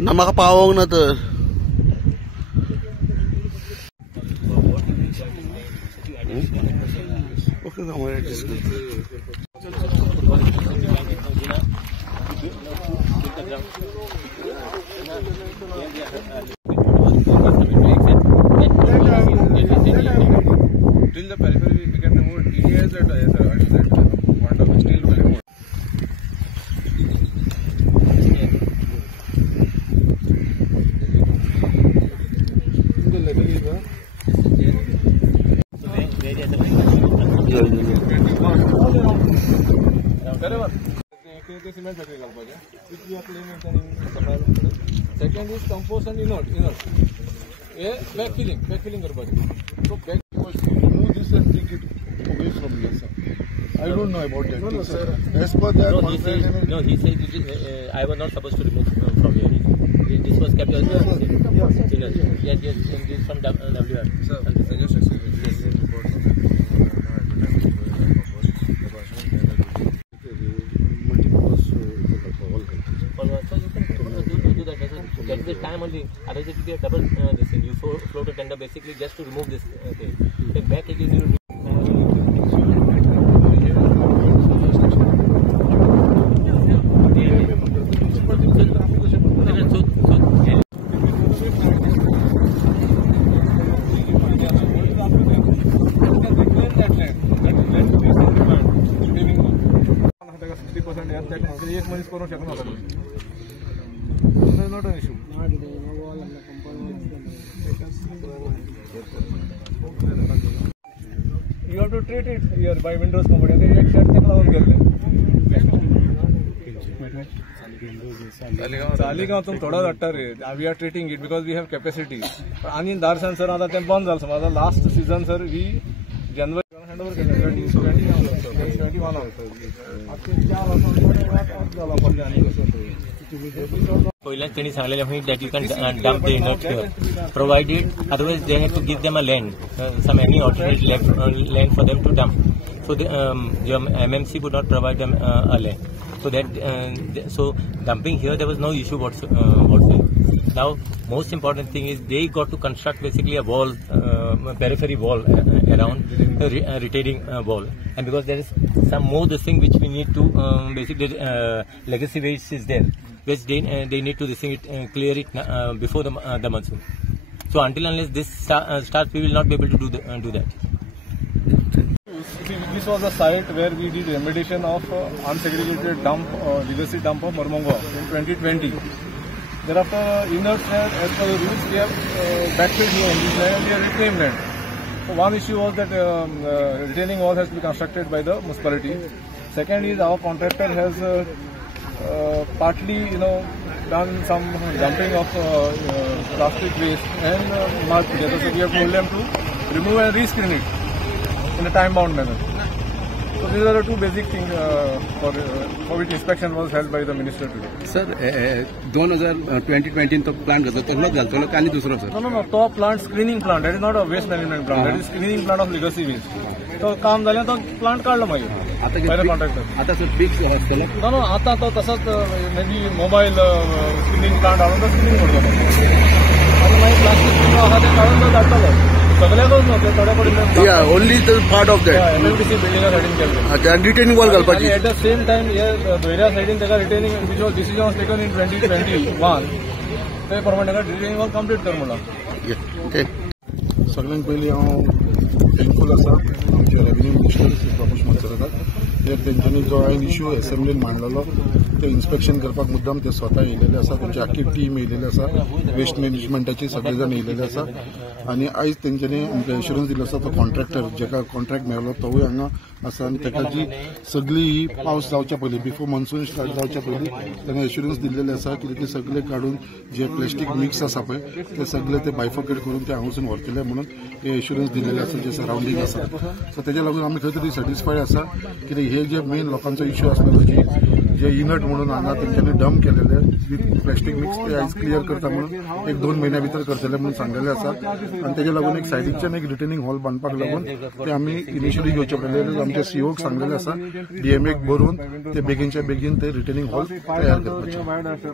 ना म्हाका पावोंक ना तर okay till the periphery we can remove DDS that point of still will remove. Second is compost and inert. Backfilling करपाचे. So back remove this and take it away from here, sir. I don't know about that. No, sir. As per that, he said I was not supposed to remove from here. This was kept as yes, this from WR. Sir, suggest get this time only. Otherwise, it will be a double this thing. You float a tender basically just to remove this thing. Then back again you will. एक मनीस करू शकणार not an issue. You have to treat it here by Windows company. They एक shirt तक लावून गेले. तालिगांव तुम थोडा वाटता रे. We are treating it because we have capacity. आणि दारसान सर आता ते बंद झालं समजा लास्ट सीझन सर वी जानेवारी हँडओव्हर केलं 2021 पहिल्याच त्यांनी सांगलेलं आहे that you can dump the inert here, provided otherwise they have to give them a land, some any alternate land for them to dump. So the MMC would not provide them a land. So that so dumping here there was no issue whatsoever. Now most important thing is they got to construct basically a wall, periphery wall around the retaining wall, and because there is some more this thing which we need to basically legacy waste is there, which they need to clear it before the monsoon. So until unless this starts, we will not be able to do that. This was a site where we did remediation of unsegregated dump, legacy dump of Marmongo in 2020. Thereafter, inert land, as per the rules, we have backfilled here in this land, we have reclaimed land. So one issue was that retaining wall has to be constructed by the municipality. Second is our contractor has partly, done some dumping of plastic waste and mud together. So we have told them to remove and rescreen it in a time-bound manner. So these are the two basic things for which inspection was held by the minister today. Sir, 2020 तो plant घालतो तसलोच घालतो आणि दुसरो sir. No. तो plant screening plant. That is not a waste management plant. That is screening plant of legacy waste. तो काम झालं तो प्लांट काढलं मागे. पहिलं कॉन्ट्रॅक्टर. आता सर फिक्स असतं. No. आता तो तसंच may be mobile screening plant आणून तो स्क्रीनिंग करतो. आता मागे प्लास्टिक हा ते काढून तो जातो. सगळ्याकडून नव्हते थोड्याकडे. Yeah, only the part of that. MMDC building siding केलं. And retaining wall घालपाची. At the same time, दोयऱ्या साइडिंग त्याला retaining which was decision was taken in 2021. ते प्रमाणे retaining wall complete कर म्हणला. Okay. सगळ्यांत पयलीं हांव थँकफूल आसा आमचे रेव्हेन्यू मिनिस्टर श्री प्रभूष मानसराक. तेंच्यांनी जो आयन इश्यू असेंब्लीन मांडलेलो ते इन्स्पेक्शन करपाक मुद्दाम ते स्वता येयलेले आसा. तेंची आख्खी टीम येयलेली आसा. वेस्ट मॅनेजमेंटाचे सगळे जाण येयलेले आसा. आनी आयज तेंच्यांनी आमकां एश्युरन्स दिलो आसा तो कॉन्ट्रॅक्टर जाका कॉन्ट्रॅक्ट मेळ्ळो तोवूय हांगा आसा. आनी ताका जी सगळी ही पावस जावच्या पयलीं बिफोर मॉन्सून स्टार्ट जावच्या पयलीं ताणें एश्युरन्स दिल्लेले आसा की ते सगळे काडून जे प्लास्टीक मिक्स आसा पळय ते सगळे ते बायफोकेट करून ते हांगासून व्हरतले म्हणून हे एश्युरन्स दिल्लेले आसा जे सरावंडींग आसा. सो तेज्या लागून आमी खंय तरी सॅटिस्फायड आसा कित्याक हे जे मेन लोकांचो इश्यू आसलेलो जी जे इनट म्हणून हांगा तेंच्यांनी डंप केलेले विथ प्लास्टीक मिक्स ते आयज क्लियर करता म्हणून 1-2 म्हयन्या भितर करतले म्हणून सांगलेले आसा आनी तेजे लागून एक सायडीच्यान एक रिटर्निंग हॉल बांदपाक लागून ते आमी इनिशियली घेवचे पडलेले आमच्या सीओक सांगलेले आसा डीएमएक बरोवन ते बेगीनच्या बेगीन ते रिटर्निंग हॉल तयार करपाचे.